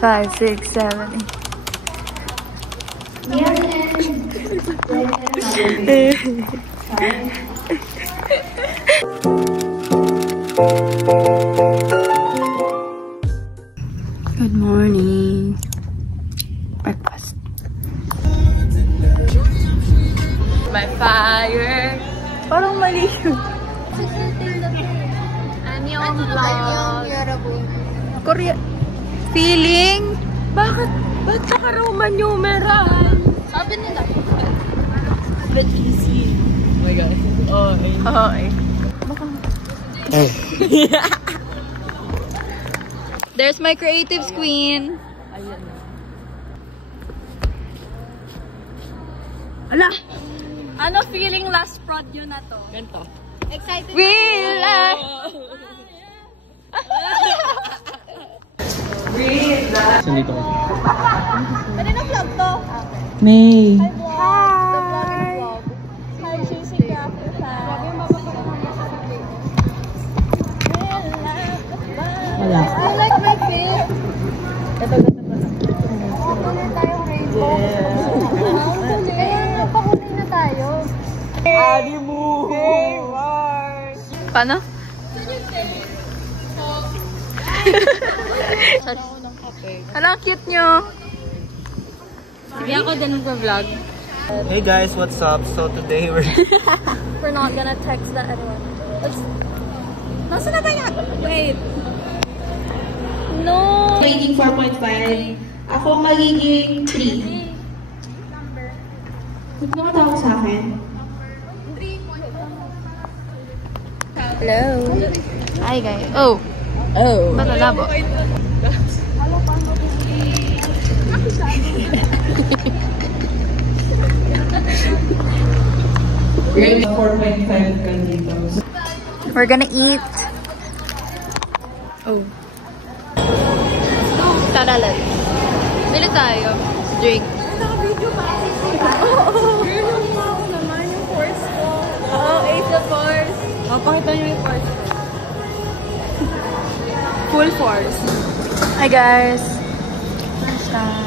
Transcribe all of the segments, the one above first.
5, 6, 7, 8. Good morning. Breakfast. My fire. Parang mali yun. Anyong vlog. Korea. Feeling? Bakit? Ba't naka-Roman numeral? Sabi nila. But easy. Oh my God. Oh, eh. There's my creatives queen. Ayan. Ala! Ano feeling last prod yun na to? Ganito. Excited. Real! Sandito ko. Pwede na vlog to? May. Hi! Hi, Sissy Graphic Fan. Wala. I like my fit. Ito. Pakunin tayong rainbow. Kaya napakunin na tayo. Adi mo! Paano? Hala, cute nyo. Hindi ako din sa vlog. Hey guys, what's up? So today we're not gonna text that anyone. Nasaan na tayo? Wait. No. Rating 4.5. Ako magiging 3. Huwag naman tawag sa akin. Hello. Hi guys. Oh. Ba't nalabo? Rating 4.5 ka dito. We're gonna eat. Oh. Tara, let's. Bili tayo. Drink. Oh, Ace of Force. Oh, pakita niyo yung force. Full force. Hi guys. First time.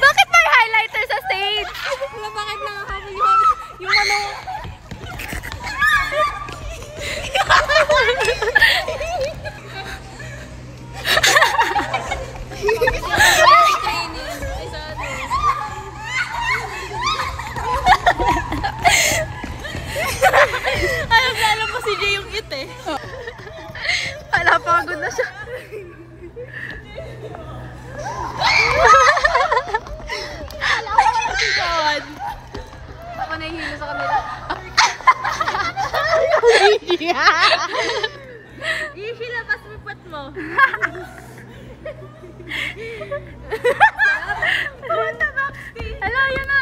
Bakit may highlighter sa stage? Wala, bakit nakakabig yung ano? Alam mo si Jay yung it eh. Wala, pagod na siya. God. Ako nahihilo sa kanila. Ishi, labas mo pat mo. Punta backstage. Hello, yun na.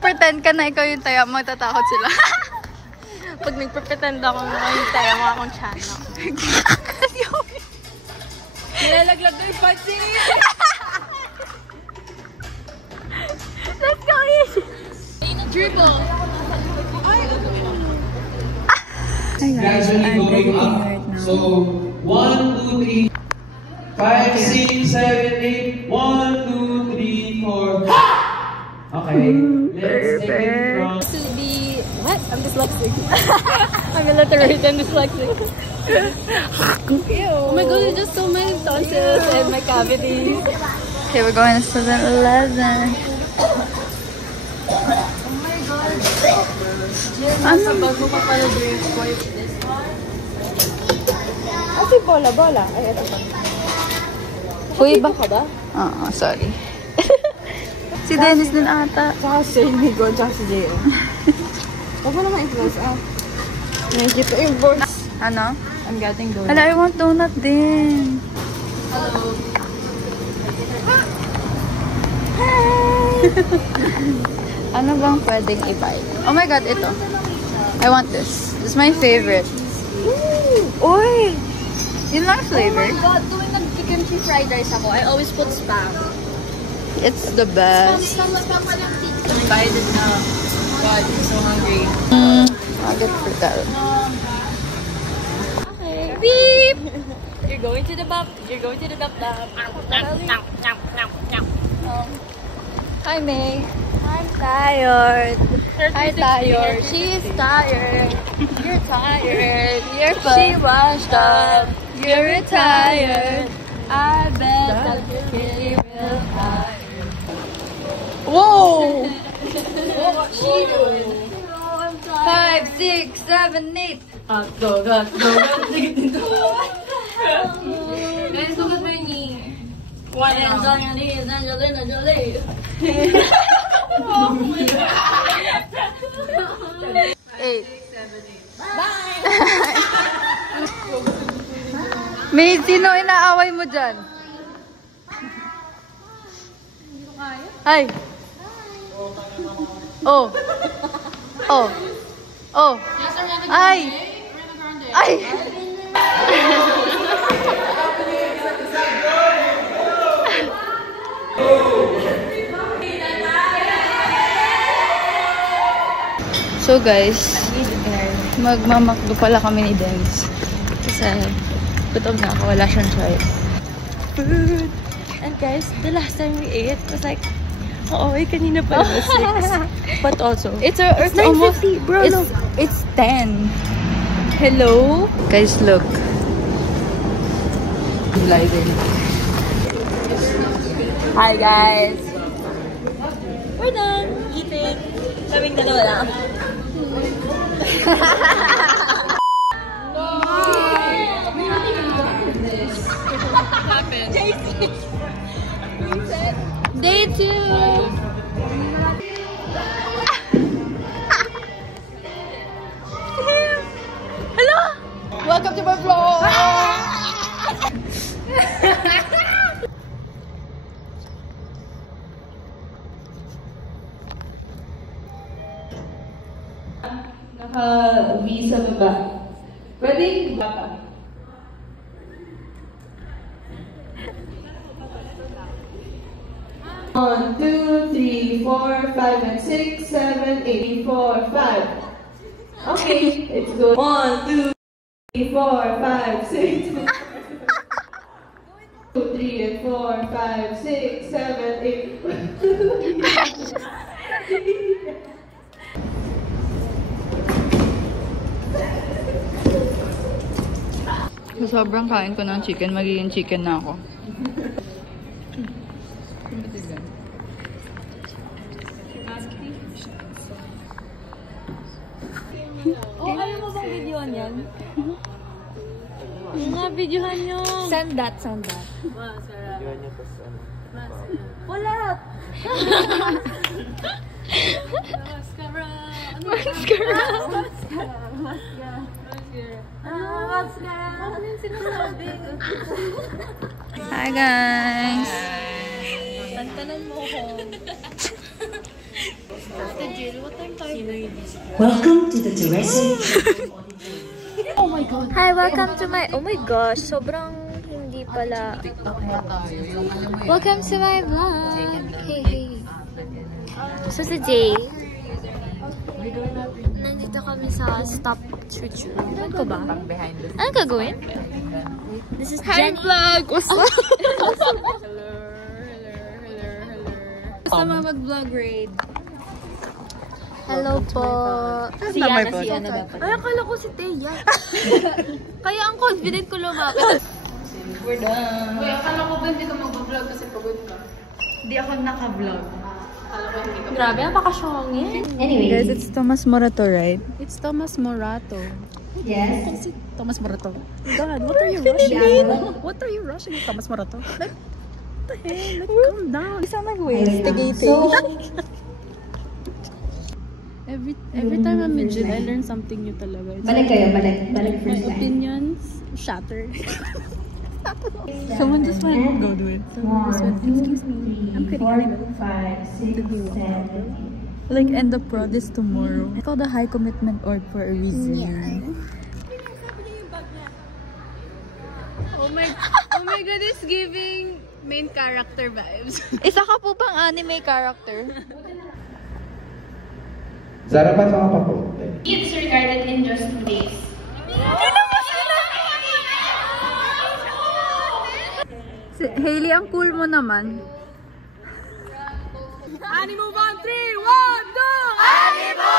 Pretend ka na ikaw yung taya, magtatakot sila. Pag nagpretend ako yung taya, mga akong channel. Nilalaglag na yung pansin. Let's go, Ishi. Dribble. Gradually going up. So 1, 2, 3, 5, 6, 7, 8. 1, 2, 3, 4. Okay. Let's take it from. To be what? I'm dyslexic. I'm illiterate and dyslexic. Oh my God, you just saw my tonsils and my cavities. Okay, we're going to 7-Eleven. Ano ba mo pa pala drink wipe this one? Kasi bola. Ay, ito pa. Uy, Ba ka ba? Sorry. Si Dennis din ata. Tsaka si Migo, tsaka si J.O. Huwag mo naman i-close up. Nakikita yung boards. Ano? I'm getting donut. Hala, I want donut din. Hello. Ano bang pwedeng i-buy? Oh my God, ito. I want this. This is my favorite. Uy! Yun lang flavor. Oh my God, tuwing nag-chicken cheese fried rice ako, I always put spam. It's the best. Spam pa lang dito. Invited na. god, I'm so hungry. I'll get frutal. Okay. Beep! You're going to the bump. You're going to the dump. Hi, May. I'm tired. Hi, tired. She's tired. You're tired. You're she washed up. You're retired. I bet that you're really real tired. Whoa! What's she doing? 5, 6, 7, 8. Go. Guys, look at my knee. What is on your knees? Angelina Jolie. 8. May, sino inaaway mo dyan? Hi. Oh. Oh. Oh. Ay. Ay. So guys, magmamakdo pala kami ni Dens. Kasi gutom na ako, wala siyang choice. Food. And guys, the last time we ate was like, kanina pa 6. But also, It's 9:50, bro. It's 10. Hello? Guys, look. Vlogging. Hi guys. We're done eating. Kaming dalawa lang. Day 2. Hello? Welcome to my vlog. Naka-V sa baba. Pwede? Baba. One, 2, 3, 4, 5, and 6, 7, 8, 4, 5. Okay, it's good. 1, 2, 3, 4, 5, 6. 2, 3, and 4, 5, 6, 7, 8. So, sobrang kain ko ng chicken, magiging chicken na ako. Ayaw mo bang videohan yan? Mga videohan nyo. Send that. Wala! Mascara! Hi guys! Tantanan mo ko. Welcome to the Teresa. Hi, welcome to my... Oh my gosh, sobrang hindi pala... Welcome to my vlog! Hey! So today, nandito kami sa Stop Choo-Choo. Ano ko ba? Ano gagawin? This is Jenny. Vlog! What's up? Hello. Sama mag-vlog raid. Hello po. Si Yana dapat. Ay, akala ko si Teya. Kaya ang confident ko lumapit. We're done. Uy, akala ko ba hindi ka mag-vlog kasi pagod ka? Hindi ako naka-vlog. Grabe, ang pakashongin. Anyway, Guys, it's Thomas Morato, right? It's Thomas Morato. yes. Thomas Morato. God, what are you rushing? What are you rushing, Thomas Morato? Like, what the hell? Like, calm down. You sound like So, Every time I'm with Jill, I learn something new talaga. It's balik kayo, balik my first time. opinions shattered. Someone just went, go do it. Someone just went, excuse me, I'm kidding. 4, 5, 6, 7, Like, end the prod is tomorrow. I call the high commitment org for a reason. Oh my god, it's giving main character vibes. Isa ka po bang anime character? Sa harapan mga papo. It's regarded in just 2 days. Hailey, ang cool mo naman. Animo 1, 3, 1, 2! Animo!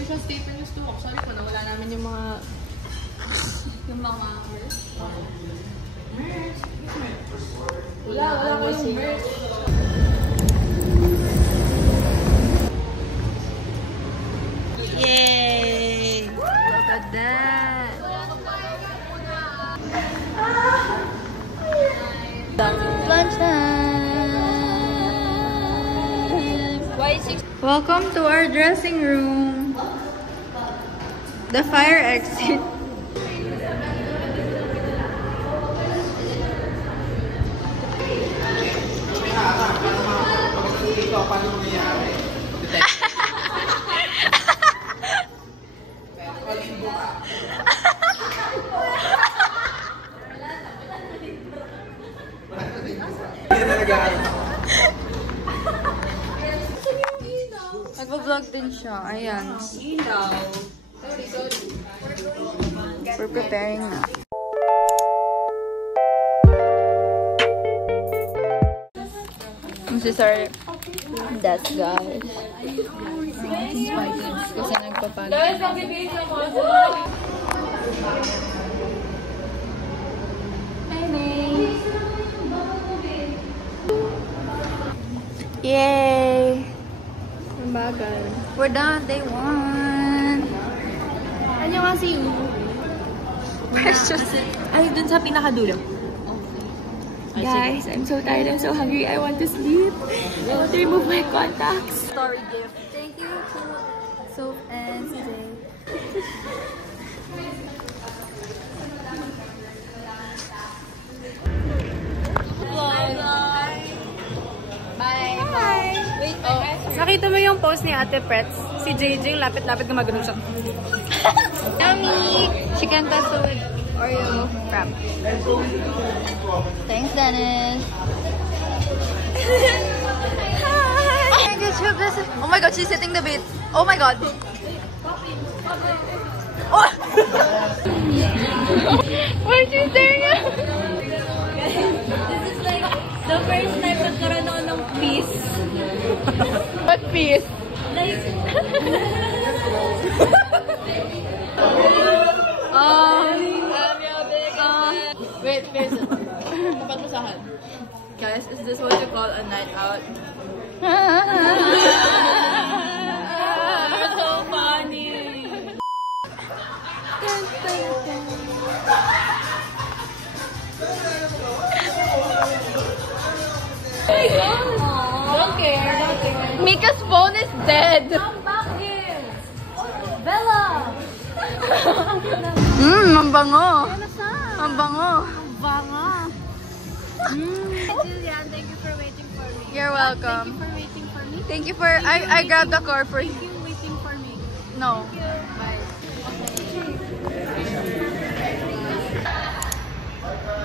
Visual statement yung stumok. Sorry po, nawala namin yung mga... Wala ko yung merch. Yay! Look at that! Lunchtime! Welcome to our dressing room. The fire exit. Nagpa-vlog din siya. Ayan. We're preparing na. This is our desk, guys. This is my kids kasi nagpapanik. Yay! We're done, day 1. Annyeonghaseyo. Precious. Ay, dun sa pinakadulo. Guys, I'm so tired. I'm so hungry. I want to sleep. I want to remove my contacts. Story gift. Thank you to Soap and CJ. Bye. Bye. Wait, oh. Nakita mo yung post ni Ate Pretz? Si JJ, lapit-lapit gumagano siya. Yummy! Chicken pesto with Oreo wrap. Thanks, Dennis. Hi! Oh my god, she's hitting the beat. Oh my god. Oh! Why is she staring at me? This is like the first time nagkaroon ako ng peace. What piece? Like, Wait, kapatmusahan. Guys, is this what you call a night out? so funny. Don't care. Mika's phone is dead. Come back here. Bella. Ang bango. Ang bango. Banga. Julian, thank you for waiting for me. You're welcome. For waiting for me. Thank you for, I grabbed the car for you. Thank you waiting for me. No. Bye.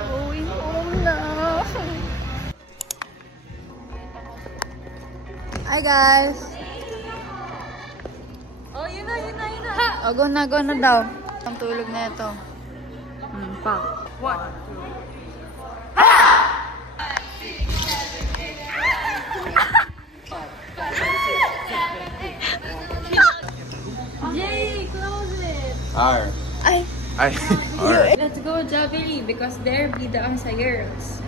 Going home now. Hi guys. Oh, yun na. Oh, go na daw. Ang tulog na ito. Pak. What? Yay, close it. R. Ay. R. Let's go Jabili because there be the Ansayers.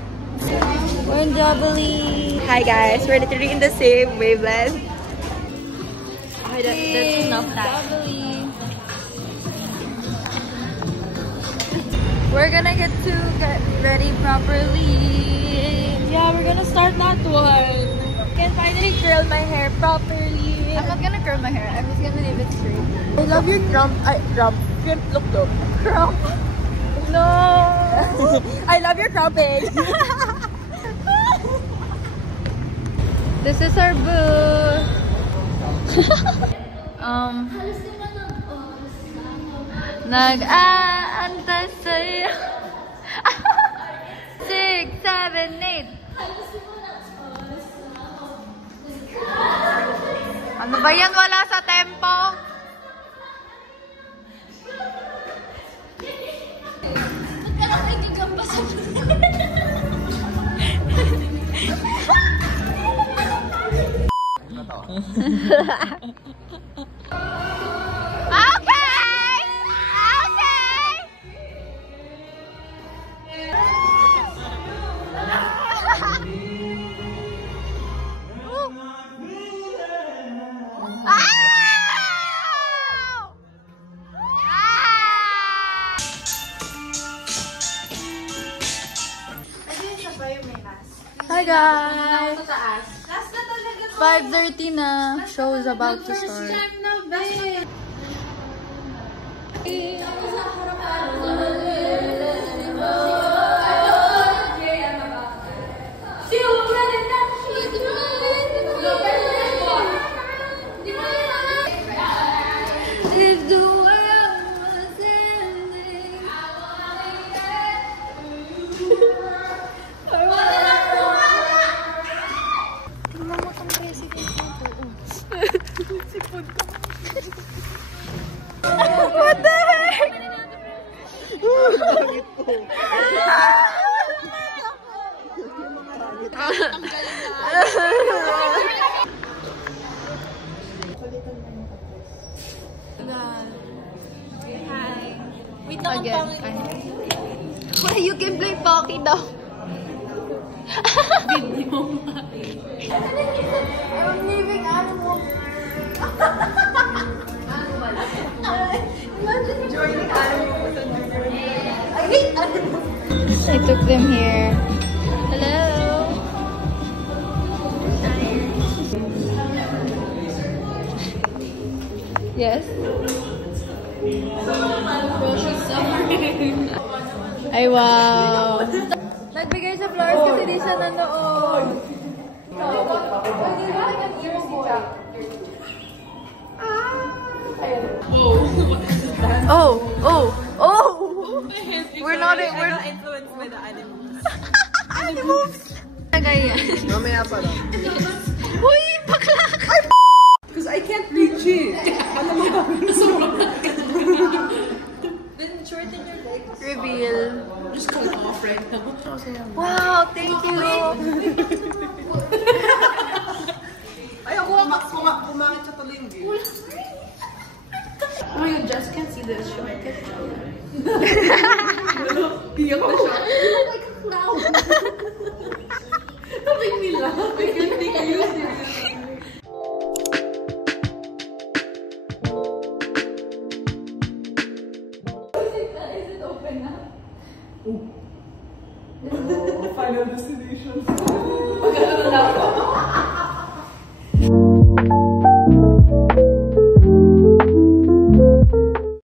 We're in Jubilee. Hi guys, we're literally in the same wavelength. Okay, that's enough time. We're gonna get ready properly. Yeah, we're gonna start that one. Can finally curl my hair properly. I'm not gonna curl my hair. I'm just gonna leave it straight. I love your crump look though. Crump? No. I love your crumping. This is our booth. Nag-aantay sa'yo. 6, 7, 8. Ano ba yan? Wala sa tempo? Okay! Okay! Hi guys! 5:30 na. Show is about to start. What the heck? Wait lang, Again. Why you can play Pocky daw? I'm leaving animals. Imagine joining animals. I hate animals. I took them here. Hello. Yes. Ay, wow. Nagbigay sa flowers kasi di siya nanood. Oh, oh, oh! We're not influenced by the animals. animals! Nagaya. Mamaya pa lang. Uy, bakla ka! Because I can't reach it. Alam mo ba? Then shorten your legs. Reveal. Just come off right now. Wow, thank you! Ayaw, kumangit siya tuloy yung view. Oh, you just can't see this. Should I get it? Iyak na siya. You look like a clown. Don't make me laugh. I can't take you seriously. Is it open now? Final destination. Pagkano na ako?